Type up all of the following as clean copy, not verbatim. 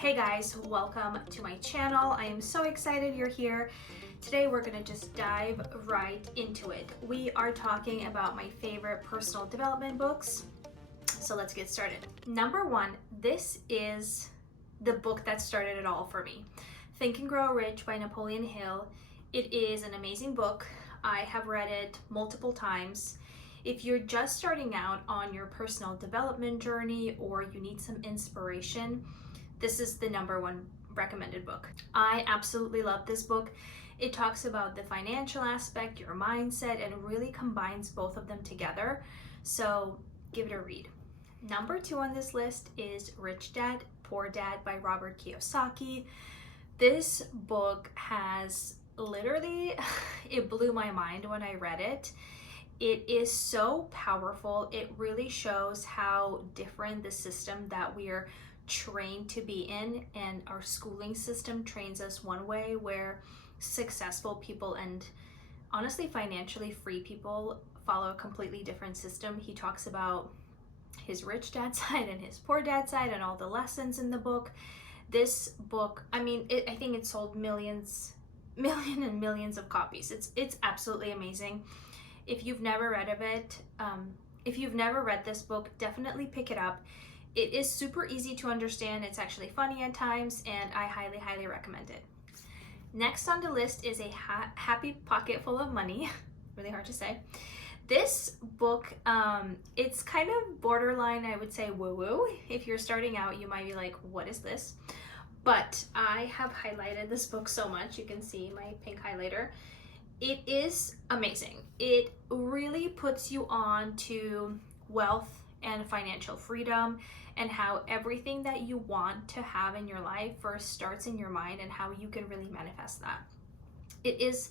Hey guys, welcome to my channel. I am so excited you're here. Today we're gonna just dive right into it. We are talking about my favorite personal development books. So let's get started. Number one, this is the book that started it all for me. Think and Grow Rich by Napoleon Hill. It is an amazing book. I have read it multiple times. If you're just starting out on your personal development journey or you need some inspiration, this is the number one recommended book. I absolutely love this book. It talks about the financial aspect, your mindset, and really combines both of them together. So give it a read. Number two on this list is Rich Dad, Poor Dad by Robert Kiyosaki. This book has literally, it blew my mind when I read it. It is so powerful. It really shows how different the system that we're trained to be in, and our schooling system trains us one way, where successful people and honestly financially free people follow a completely different system. He talks about his rich dad side and his poor dad side and all the lessons in the book. This book, I think it sold millions and millions of copies. It's absolutely amazing. If you've never read this book, definitely pick it up. It is super easy to understand. It's actually funny at times, and I highly recommend it. Next on the list is a Happy Pocket Full of Money. Really hard to say. This book, it's kind of borderline, I would say, woo-woo. If you're starting out, you might be like, what is this? But I have highlighted this book so much. You can see my pink highlighter. It is amazing. It really puts you on to wealth and financial freedom, and how everything that you want to have in your life first starts in your mind, and how you can really manifest that. It is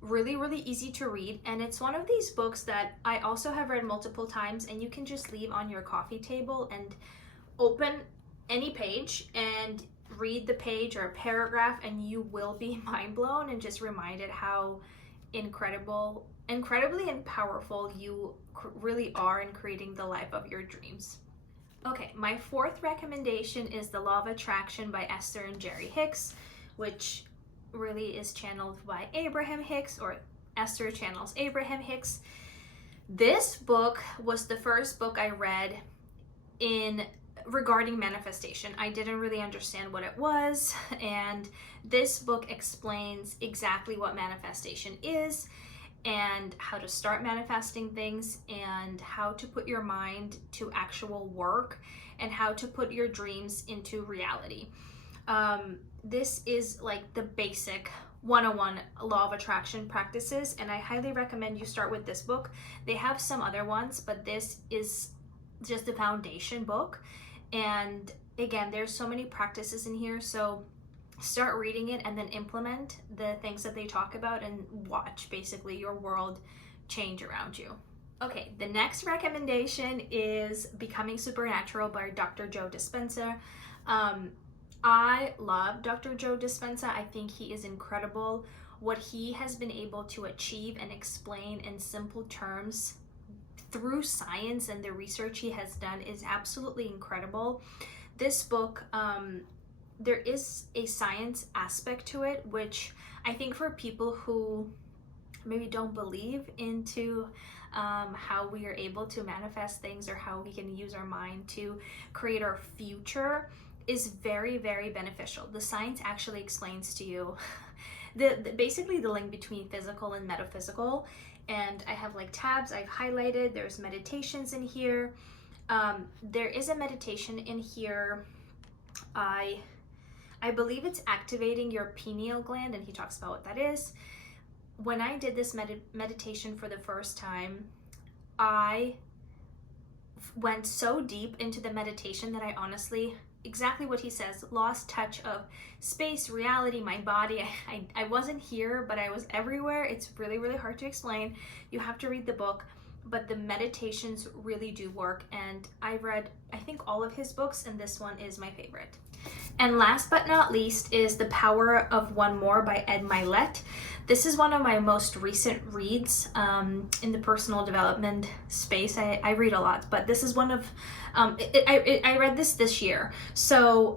really easy to read, and it's one of these books that I also have read multiple times, and you can just leave on your coffee table and open any page and read the page or a paragraph, and you will be mind blown and just reminded how incredibly and powerful you really are in creating the life of your dreams. Okay, my fourth recommendation is The Law of Attraction by Esther and Jerry Hicks, which really is channeled by Abraham Hicks, or Esther channels Abraham Hicks. This book was the first book I read regarding manifestation. I didn't really understand what it was, and this book explains exactly what manifestation is, and how to start manifesting things, and how to put your mind to actual work, and how to put your dreams into reality. This is like the basic 101 law of attraction practices, and I highly recommend you start with this book. They have some other ones, but this is just the foundation book. And again, there's so many practices in here, so start reading it and then implement the things that they talk about, and watch basically your world change around you. Okay, the next recommendation is Becoming Supernatural by Dr. Joe Dispenza. I love Dr. Joe Dispenza. I think he is incredible. What he has been able to achieve and explain in simple terms through science and the research he has done is absolutely incredible. This book, there is a science aspect to it, which I think for people who maybe don't believe into how we are able to manifest things, or how we can use our mind to create our future, is very beneficial. The science actually explains to you basically the link between physical and metaphysical. And I have like tabs I've highlighted. There's meditations in here. There is a meditation in here. I believe it's activating your pineal gland, and he talks about what that is. When I did this meditation for the first time, I went so deep into the meditation that I honestly, exactly what he says, lost touch of space, reality, my body. I wasn't here, but I was everywhere. It's really hard to explain. You have to read the book, but the meditations really do work. And I've read, I think, all of his books, and this one is my favorite. And last but not least is The Power of One More by Ed Mylett. This is one of my most recent reads in the personal development space. I read a lot, but this is one of, I read this year. So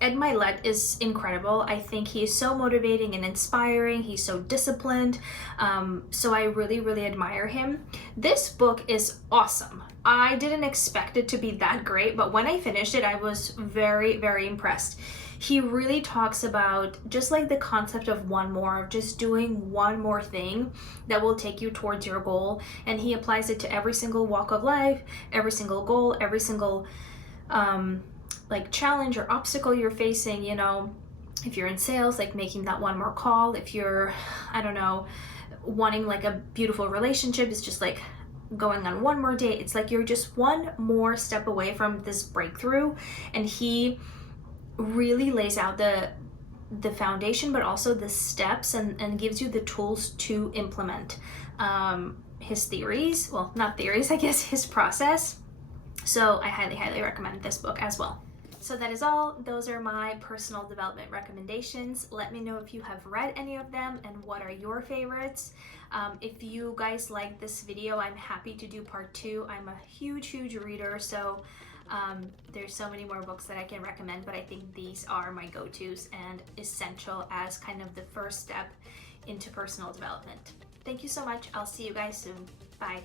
Ed Milet is incredible. I think he is so motivating and inspiring. He's so disciplined. So I really, really admire him. This book is awesome. I didn't expect it to be that great, but when I finished it, I was very, very impressed. He really talks about just like the concept of one more, of just doing one more thing that will take you towards your goal. And he applies it to every single walk of life, every single goal, every single like challenge or obstacle you're facing. You know, if you're in sales, like making that one more call. If you're, I don't know, wanting like a beautiful relationship, it's just like going on one more date. It's like you're just one more step away from this breakthrough. And he really lays out the foundation, but also the steps, and gives you the tools to implement his theories. Well, not theories, I guess, his process. So I highly, highly recommend this book as well. So that is all. Those are my personal development recommendations. Let me know if you have read any of them and what are your favorites. If you guys like this video, I'm happy to do part 2. I'm a huge, huge reader, so there's so many more books that I can recommend, but I think these are my go-tos and essential as kind of the first step into personal development. Thank you so much. I'll see you guys soon. Bye.